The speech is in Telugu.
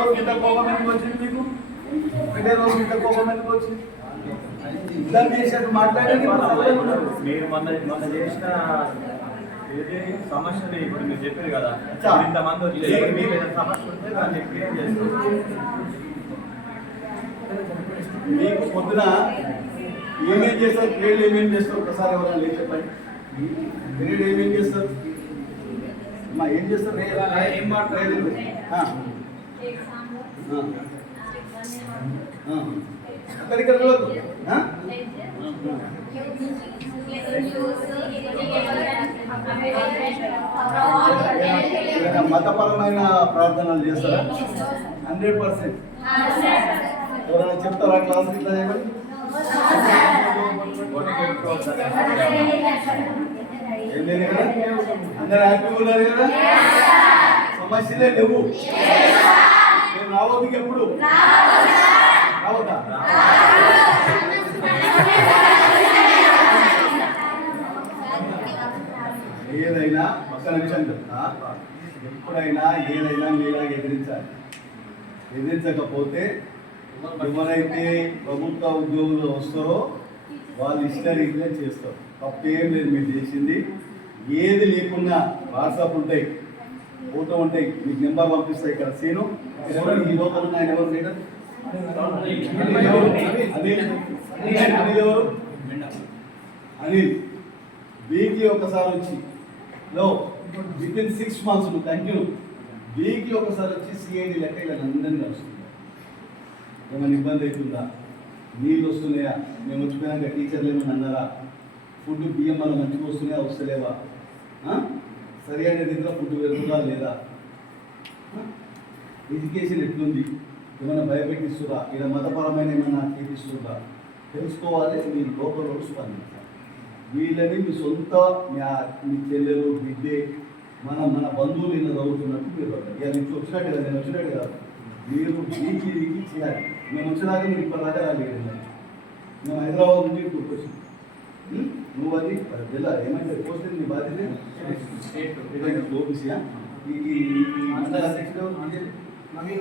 రోజు ఇంత కోపం ఎందుకు వచ్చింది మీకు ఒకటే రోజు ఇంత కోపం ఎందుకు వచ్చింది ఇద్దరు. మీరు మొన్న మొన్న చేసిన ఏది సమస్యని ఇప్పుడు మీరు చెప్పారు కదా ఇంతమంది వచ్చి ఏ- మీకు సమస్య ఉంటే దాన్ని క్లియర్ చేస్తాం మీకు పొద్దున ఏమేం చేస్తారు గ్రేడ్ ఏమేం చేస్తారు ఒకసారి ఎవరైనా లేదు చెప్పండి గ్రేడ్ ఏమేం చేస్తారు ఏం చేస్తారు ఏం మాట్లాడలేదు మతపరమైన ప్రార్థనలు చేస్తారా? Hundred percent. ఎవరైనా చెప్తారా క్లాస్ ఇట్లా చేయమని? ఏం లేదు కదా? అందరు హ్యాపీగా ఉన్నారు కదా? సమస్యలే లేవు. నేను రావద్దుకి ఎప్పుడు? రావద్దా? ఏదైనా ఒక్క నిమిషం చెప్తా. ఎప్పుడైనా ఏదైనా మీలా ఎదిరించాలి. ఎదిరించకపోతే ఎవరైతే ప్రభుత్వ ఉద్యోగులు వస్తారో వాళ్ళు ఇష్టరీతిగా చేస్తారు. తప్పేం లేదు మీరు చేసింది. ఏది లేకున్నా వాట్సాప్ ఉంటాయి. ఫోటో ఉంటాయి మీకు నెంబర్ పంపిస్తాయి ఇక్కడ సీను. ఈ లోపల ఉన్న ఆయన ఎవరు లీడర్ అనిల్. ఎవరు? అనిల్. వీక్లీ ఒకసారి వచ్చి లో within six months continue weekly ఒకసారి వచ్చి సిఐడి లెక్క ఇలా అందరినీ కలుస్తుంది ఏమైనా ఇబ్బంది అవుతుందా? నీళ్ళు వస్తున్నాయా? మేము వచ్చిపోయాక టీచర్లు ఏమైనా అన్నారా? ఫుడ్ బియ్యం వల్ల మంచిగా వస్తున్నాయా? వస్తలేవా? సరి అయిన రీతిలో ఫుడ్ వెళ్తుందా లేదా? ఎడ్యుకేషన్ ఎట్లుంది? ఏమైనా భయపెట్టిస్తుందా ఇలా మతపరమైన ఏమైనా చేపిస్తురా తెలుసుకోవాలి మీ లోపల స్పందించాలి వీళ్ళని మీ సొంత మీ మీ చెల్లెలు బిడ్డే మన మన బంధువులు ఇలా చదువుతున్నట్టు మీరు ఇక మీకు వచ్చినట్టు కదా నేను వచ్చినట్టు కాదు. మీరు వీకి వీకి చేయాలి. మేము వచ్చినాక మీరు ఇప్పటిదాకా రాలేదు. మేము హైదరాబాద్ నుంచి ఇక్కడికి నువ్వు అది జిల్లా ఏమంటే పోస్తే నీ బాధ్యత ఓబీసీయా ఈ మండల అధ్యక్షుడు